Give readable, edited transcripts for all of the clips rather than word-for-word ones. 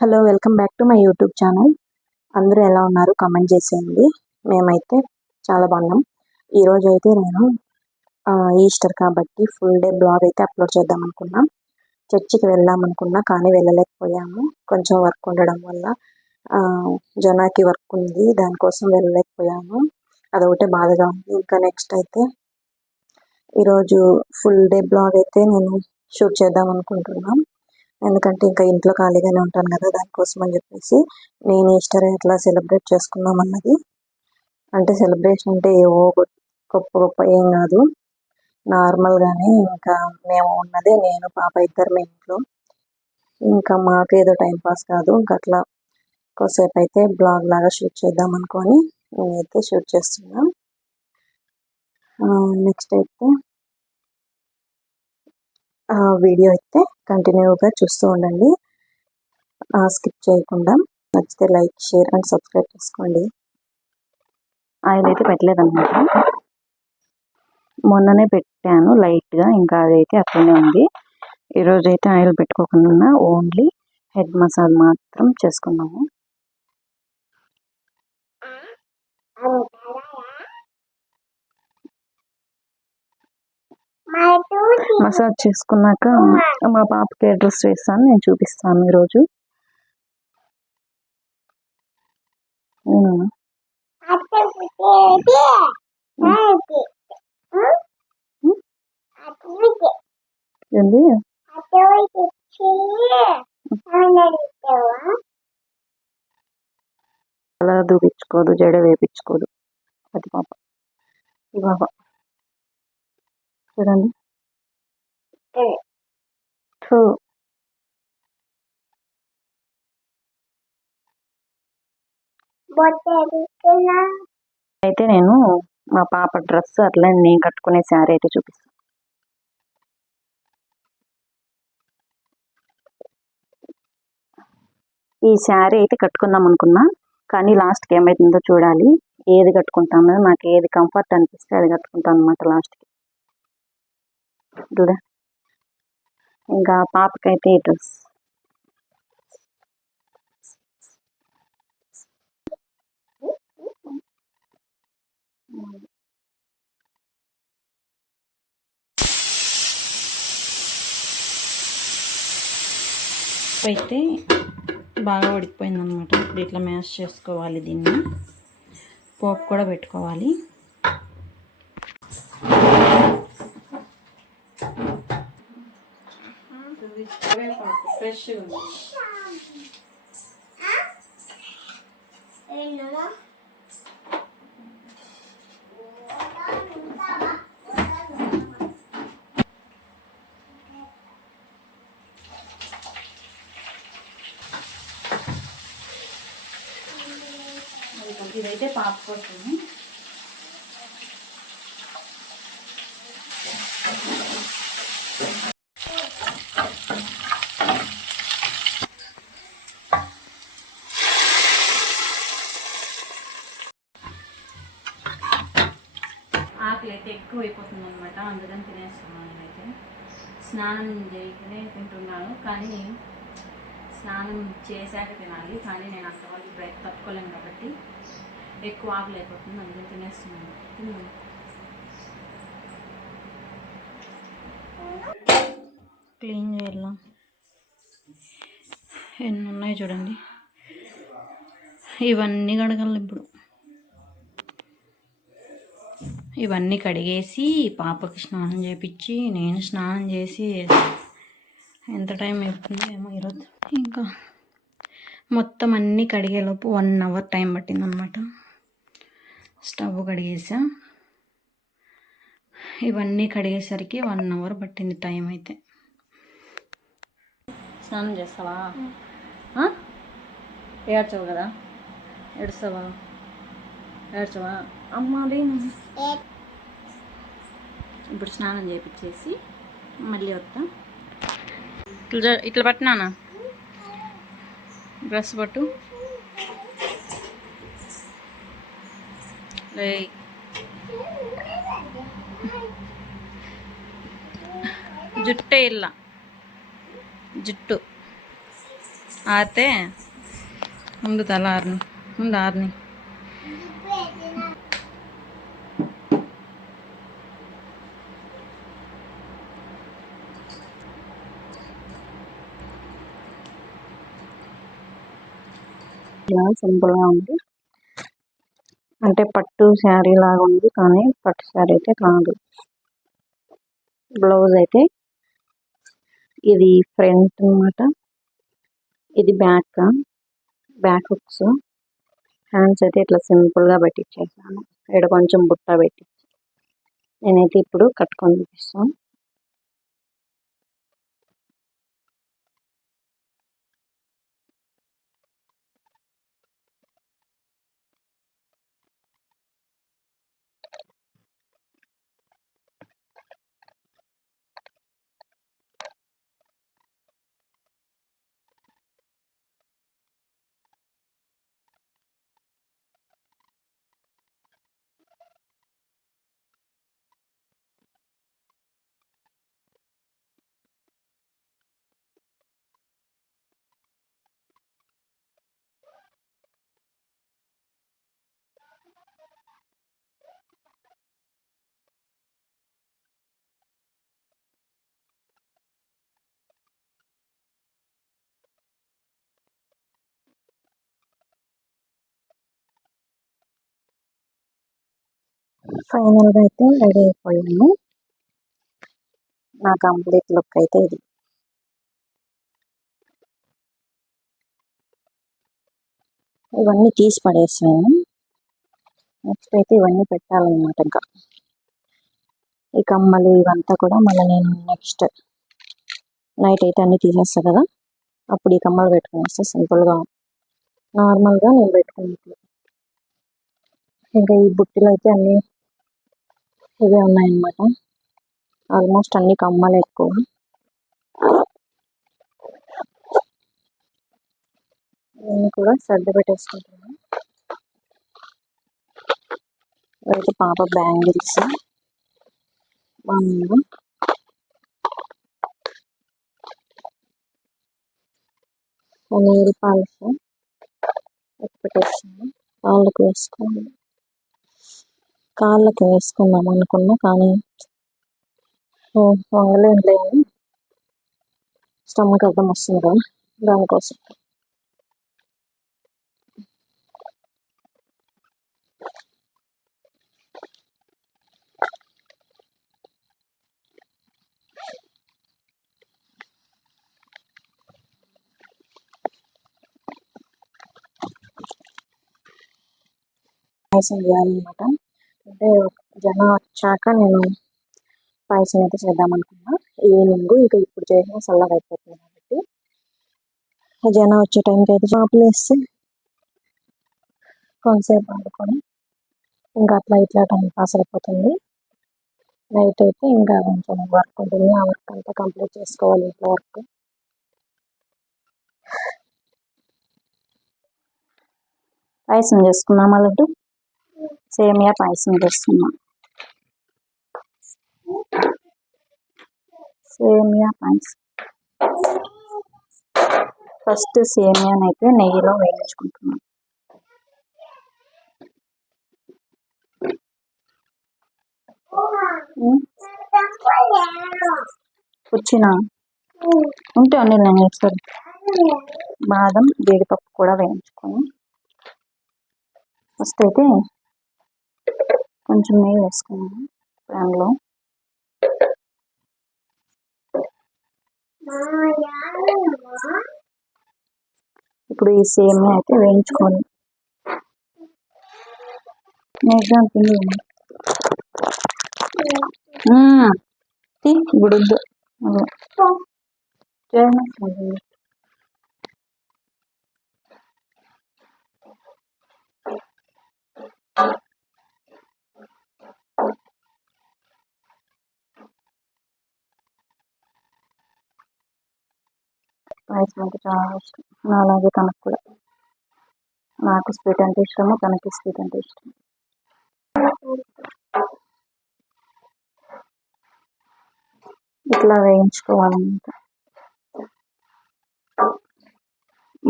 Hello, welcome back to my YouTube channel. అందరూ ఎలా ఉన్నారు? కామెంట్ చేసేయండి. మేమైతే చాలా బాగున్నాం. ఈరోజు అయితే నేను ఈస్టర్ కాబట్టి ఫుల్ డే బ్లాగ్ అయితే అప్లోడ్ చేద్దాం అనుకున్నాం. చర్చికి వెళ్దాం అనుకున్నా కానీ వెళ్ళలేకపోయాము. కొంచెం వర్క్ ఉండడం వల్ల జనాకి వర్క్ ఉంది, దానికోసం వెళ్ళలేకపోయాము. అదొకటే బాధగా ఉంది. ఇంకా నెక్స్ట్ అయితే ఈరోజు ఫుల్ డే బ్లాగ్ అయితే నేను షూట్ చేద్దాం అనుకుంటున్నాం. ఎందుకంటే ఇంకా ఇంట్లో ఖాళీగానే ఉంటాను కదా, దానికోసం అని చెప్పేసి నేను ఈస్టర్ ఎట్లా సెలబ్రేట్ చేసుకున్నాం అన్నది. అంటే సెలబ్రేషన్ అంటే ఏవో గొప్ప గొప్ప ఏం కాదు, నార్మల్గానే. ఇంకా మేము ఉన్నదే నేను పాప ఇద్దరు మీ ఇంట్లో. ఇంకా మాకు ఏదో టైం పాస్ కాదు, ఇంకా అట్లా కొద్దిసేపు అయితే బ్లాగ్ లాగా షూట్ చేద్దాం అనుకొని నేనైతే షూట్ చేస్తున్నా. నెక్స్ట్ అయితే వీడియో అయితే కంటిన్యూగా చూస్తూ ఉండండి, స్కిప్ చేయకుండా. నచ్చితే లైక్, షేర్ అండ్ సబ్స్క్రైబ్ చేసుకోండి. ఆయిల్ అయితే పెట్టలేదన్నమాట, మొన్ననే పెట్టాను లైట్గా, ఇంకా అదైతే అట్లనే ఉంది. ఈరోజు అయితే ఆయిల్ పెట్టుకోకుండా ఓన్లీ హెడ్ మసాజ్ మాత్రం చేసుకున్నాము. మసాజ్ చేసుకున్నాక మా పాపకి డ్రెస్ వేస్తాను, నేను చూపిస్తాను ఈరోజు. అలా దూపించుకోదు, జడ వేపించుకోదు అది పాప. ఈ పాప చూడండి, అయితే నేను మా పాప డ్రెస్ అట్లా నేను కట్టుకునే శారీ అయితే చూపిస్తాను. ఈ శారీ అయితే కట్టుకుందాం అనుకున్నా, కానీ లాస్ట్కి ఏమైతుందో చూడాలి. ఏది కట్టుకుంటామో, నాకు ఏది కంఫర్ట్ అనిపిస్తే అది కట్టుకుంటాను అనమాట లాస్ట్కి. చూడ, ఇంకా పాపకైతే ఈ డ్రెస్. అయితే బాగా ఉడికిపోయింది అనమాట. ఇప్పుడు ఇట్లా మ్యాష్ చేసుకోవాలి దీన్ని. పోపు కూడా పెట్టుకోవాలి. ఫ్రెష్ ఇదైతే పాప కోసం. ఆకలి అయితే ఎక్కువ అయిపోతుంది అనమాట, అందుకని తినేస్తున్నాను. నేనైతే స్నానం చేయకనే తింటున్నాను, కానీ స్నానం చేశాక తినాలి. కానీ నేను అంతవరకు బ్రేక్ తట్టుకోలేను కాబట్టి ఎక్కువ ఆకలి అయిపోతుంది, అందుకని తినేస్తున్నాను. క్లీన్ చేయాల, ఎన్ని ఉన్నాయి చూడండి. ఇవన్నీ కడగాలి ఇప్పుడు. ఇవన్నీ కడిగేసి పాపకి స్నానం చేపించి నేను స్నానం చేసి ఎంత టైం అవుతుందో ఏమో ఈరోజు. ఇంకా మొత్తం అన్నీ కడిగేలోపు 1 అవర్ టైం పట్టిందనమాట. స్టవ్ కడిగేసా, ఇవన్నీ కడిగేసరికి 1 అవర్ పట్టింది టైం అయితే. స్నానం చేస్తావా? ఏడ్చవు కదా? ఏడుస్తావా? ఏడ్చవా? అమ్మాది ఇప్పుడు స్నానం చేపించేసి మళ్ళీ వస్తా. ఇట్లా పట్టినానా డ్రెస్ పట్టు. జుట్టే ఇలా జుట్టు ఆరితే ముందు తల ఆరిని ముందు ఆరిని సింపుల్గా ఉంది, అంటే పట్టు శారీ లాగా ఉంది కానీ పట్టు శారీ అయితే కాదు. బ్లౌజ్ అయితే ఇది ఫ్రంట్ అన్నమాట, ఇది బ్యాక్, బ్యాక్ హుక్స్. హ్యాండ్స్ అయితే ఇట్లా సింపుల్గా పెట్టించేసాను, ఇక్కడ కొంచెం బుట్ట పెట్టి. నేనైతే ఇప్పుడు కట్టుకొని చూపిస్తాను. ఫైనల్గా అయితే రెడీ అయిపోయాను. నా కంప్లీట్ లుక్ అయితే ఇది. ఇవన్నీ తీసి పడేసాను. నెక్స్ట్ అయితే ఇవన్నీ పెట్టాలన్నమాట. ఇంకా ఈ కమ్మలు ఇవంతా కూడా మళ్ళీ నేను నెక్స్ట్ నైట్ అయితే అన్నీ తీసేస్తా కదా, అప్పుడు ఈ కమ్మలు పెట్టుకునేస్తే సింపుల్గా నార్మల్గా నేను పెట్టుకున్నట్లు. ఇంకా ఈ బుట్టిలో అయితే అన్నీ ఇవే ఉన్నాయన్నమాట. ఆల్మోస్ట్ అన్ని కమ్మలు ఎక్కువ. నేను కూడా సర్ది పెట్టేసుకుంటున్నాను. అయితే పాప బ్యాంగిల్స్, బాగుంది. నీరు పాలిష్ పెట్టేసాను. కాళ్ళకి వేసుకుందాం అనుకున్నా కానీ వంగలేం లేదు, స్టమక్ అర్థం వస్తుంది కదా, దానికోసం. పాయసం చేయాలన్నమాట. అంటే జనం వచ్చాక నేను పాయసం అయితే చేద్దాం అనుకున్నా. ఈవినింగ్ ఇక ఇప్పుడు చేసిన చల్లగా అయిపోతుంది కాబట్టి జనం వచ్చే టైంకి అయితే షాపులు వేస్తే కొంతసేపు వండుకొని ఇంకా అట్లా ఇట్లా టైం పాస్ అయిపోతుంది. నైట్ అయితే ఇంకా కొంచెం వర్క్ ఉంటుంది, ఆ వర్క్ అంతా కంప్లీట్ చేసుకోవాలి. ఇంట్లో వర్క్ పాయసం చేసుకున్నాం, లడ్డు సేమియా పాయసం చేస్తున్నాం. సేమియా పాయసం ఫస్ట్ సేమియాని అయితే నెయ్యిలో వేయించుకుంటున్నాం. వచ్చిన ఉంటే అన్నీ నేను వేస్తాను. బాదం జీడిపప్పు కూడా వేయించుకొని ఫస్ట్ అయితే కొంచెం నెయ్యి వేసుకున్నాను ప్యాన్లో. ఇప్పుడు ఈ సేమియా అయితే వేయించుకోవాలి. గుడుద్దు పాయసం అంటే చాలా ఇష్టం, అలాగే తనకు కూడా. నాకు స్వీట్ అంటే ఇష్టము, తనకి స్వీట్ అంటే ఇష్టం. ఇట్లా వేయించుకోవాలన్నమాట.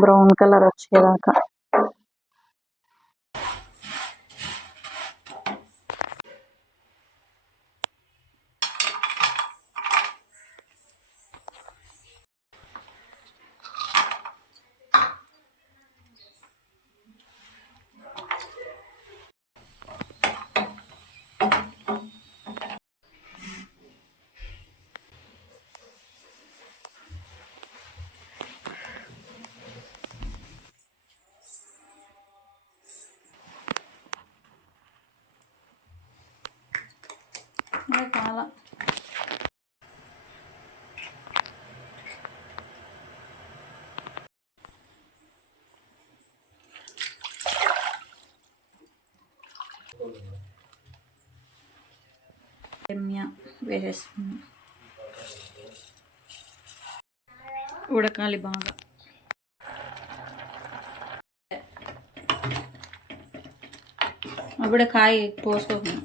బ్రౌన్ కలర్ వచ్చేదాకా. చాలా వేసేసుకున్నాం. ఉడకాలి బాగా. అప్పుడే కాయ పోసుకోకుండా